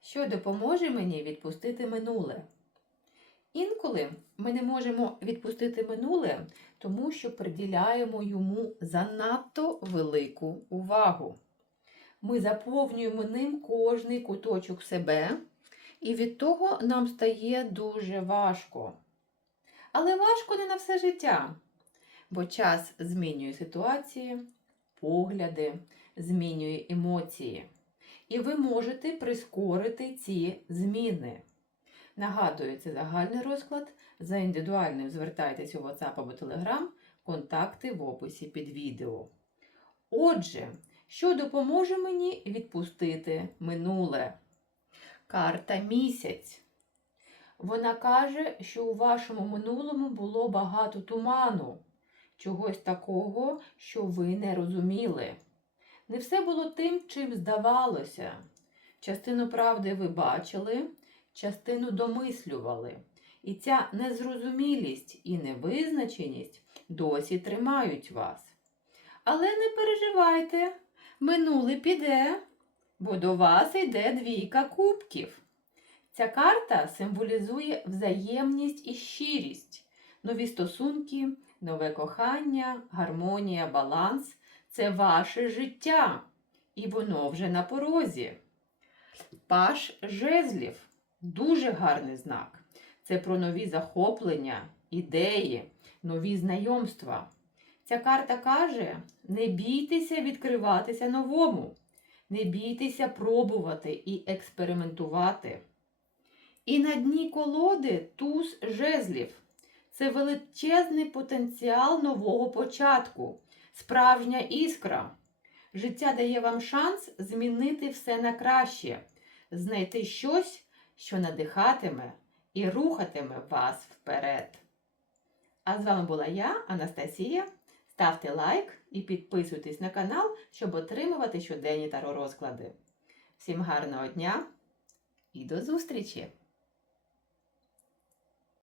що допоможе мені відпустити минуле. Інколи ми не можемо відпустити минуле, тому що приділяємо йому занадто велику увагу. Ми заповнюємо ним кожний куточок себе, і від того нам стає дуже важко. Але важко не на все життя, бо час змінює ситуації, погляди, змінює емоції. І ви можете прискорити ці зміни. Нагадую, це загальний розклад. За індивідуальним звертайтесь у WhatsApp або Telegram, контакти в описі під відео. Отже, що допоможе мені відпустити минуле? Карта місяць. Вона каже, що у вашому минулому було багато туману, чогось такого, що ви не розуміли. Не все було тим, чим здавалося. Частину правди ви бачили, частину домислювали. І ця незрозумілість і невизначеність досі тримають вас. Але не переживайте, минуле піде, бо до вас йде двійка кубків. Ця карта символізує взаємність і щирість, нові стосунки, нове кохання, гармонія, баланс це ваше життя, і воно вже на порозі. Паш жезлів дуже гарний знак. Це про нові захоплення, ідеї, нові знайомства. Ця карта каже: не бійтеся відкриватися новому, не бійтеся пробувати і експериментувати. І на дні колоди туз жезлів. Це величезний потенціал нового початку, справжня іскра. Життя дає вам шанс змінити все на краще, знайти щось, що надихатиме і рухатиме вас вперед. А з вами була я, Анастасія. Ставте лайк і підписуйтесь на канал, щоб отримувати щоденні таро розклади. Всім гарного дня і до зустрічі!